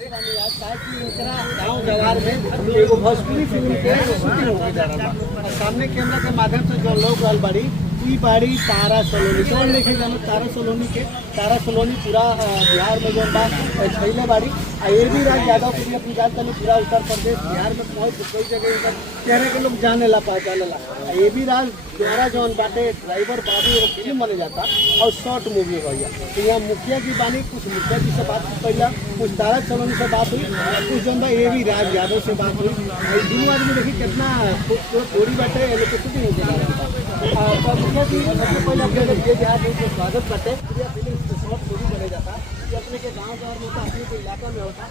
गाँव जवार में एगो भोजपुरी फिल्म के शूटिंग होके जा रहा था और सामने कैमरा के माध्यम से जो लोग रहल बाड़ी ई बाड़ी तारा सलोनी कौन लेके जाना तारा सलोनी पूरा बिहार में जो बा छैले बाड़ी आ ये भी राज यादव के अपनी जान तनी पूरा उत्तर प्रदेश बिहार में पहुँच कई जगह इनका चेहरे के लोग जाने ला पहचाने ला। ये भी राज द्वारा जौन बाटे ड्राइवर बाबू एगो फिल्म बने जाता और शॉर्ट मूवी भैया तो यहाँ मुखिया जी बानी कुछ मुखिया जी से बात कैला कुछ तारा सलोनी से बात हुई कुछ जौन बा ये भी राज यादव से बात हुई। दोनों आदमी देखी कितना थोड़ी बाटे लोग के शूटिंग होके जा रहा था। मुखिया जी सबसे पहले अपने ये जहाँ स्वागत करते फिल्म शॉर्ट मूवी बने जाता कि अपने के गाँव में होता अपने के इलाका में होता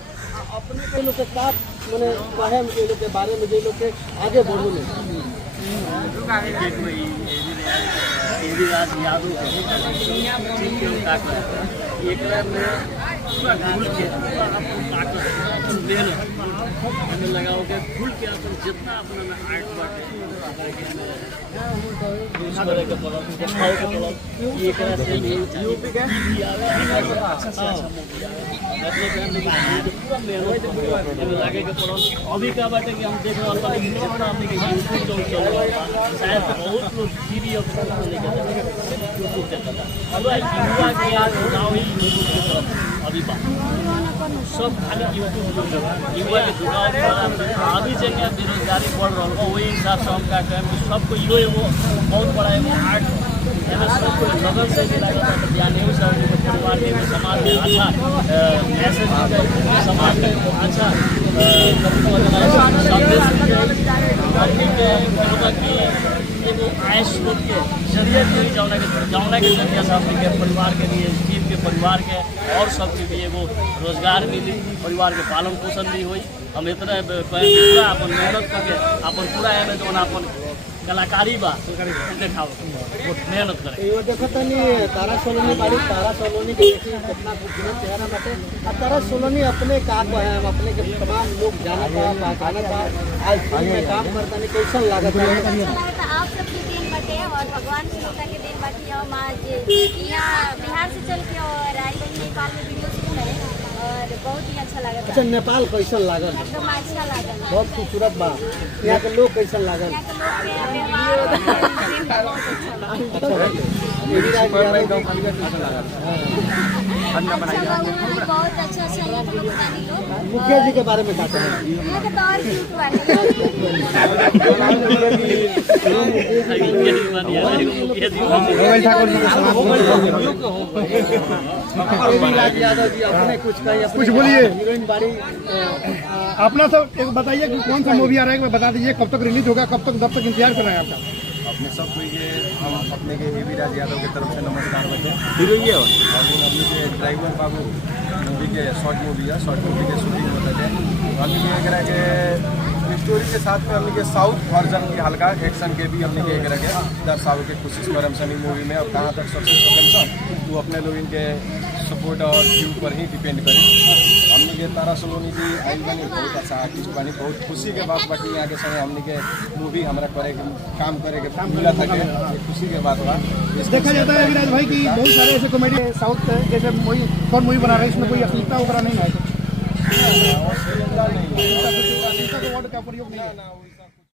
अपने के लोग के साथ मैंने वहम के लोग के बारे में जो लोग के आगे बढ़ो नहीं हमें लगाओ के खुल के अपन जितना अपना में आर्ट बाटे यूज करे के पड़ल दिखाओ के पड़ल ये करा से यूपी के अच्छा मतलब कि पूरा मेहनत हमें लागे के पड़ल अभी का बाटे कि हम देख रहल बानी कि जितना हमने के यूट्यूब जो चल रहा है शायद बहुत लोग टीवी और फोन लेके यूट्यूब देखता है अब युवा के आज गाँव ही यूट्यूब की तरफ अभी बात सब खाली यूट्यूब युवा के जुड़ाव अभी जगह बेरोजगारी बढ़ रहा है वही हिसाब से हम क्या कहें सबको यो एगो बहुत बड़ा एगो आर्ट है सबको लगन से मिला जाता है ध्यान एवं सब परिवार में समाज में अच्छा मैसेज समाज में अच्छा आय स्रोत के जरिए भी जौना के जरिए से अपने परिवार के लिए जीव के परिवार के और सबके भी एगो रोजगार मिली परिवार के पालन पोषण भी हुई। हम इतना पूरा अपन मेहनत करके अपन पूरा है जो अपन कलाकारी बा देखाओ मेहनत करे देखो तनी तारा सलोनी बाड़ी तारा सलोनी के कितना खूबसूरत चेहरा बाटे और तारा सलोनी अपने काम है अपने के तमाम लोग जाना था पहचाना था आज फिल्म में काम करता नहीं कैसा लागत है आप सबके दिन बटे और भगवान श्रोता के दिन बटे और माँ यहाँ बिहार से चल के और आई बनी नेपाल में वीडियो शूट करे और बहुत ही अच्छा लगा। अच्छा नेपाल कैसा लागल एकदम अच्छा लगा बहुत खूबसूरत बा यहाँ के लोग कैसा लागल बहुत अच्छा अच्छा मुखिया जी के बारे में कहते हैं कुछ बोलिए हीरोइन बारी अपना सब एक बताइए कि कौन सा मूवी आ रहा है बता दीजिए कब तक रिलीज होगा कब तक इंतजार कर रहे हैं आपका। अपने सब को ये हम अपने के ए वी राज यादव की तरफ से नमस्कार बच्चे हीरोइन और अपने के ड्राइवर बाबू मूवी के शॉर्ट मूवी है शॉर्ट मूवी के शूटिंग होता है हमने के एक रह के स्टोरी के साथ में हमने के साउथ वर्जन की हल्का एक्शन के भी हमने के एक रह के दर्शावे के कोशिश करम सनी मूवी में और कहाँ तक सक्सेस हो तो अपने लोग इनके सपोर्ट और व्यू पर ही डिपेंड करी। हमने के तारा सलोनी जी आई बनी बहुत अच्छा आर्टिस्ट बनी बहुत खुशी के बात बाटी यहाँ के समय हमने के मूवी हमारा काम करे के मिला था खुशी के बात बा। देखा जाता है विराज भाई की बहुत सारे ऐसे कॉमेडी साउथ जैसे शॉर्ट मूवी बना रहे हैं इसमें कोई अश्लीलता वगैरह नहीं है।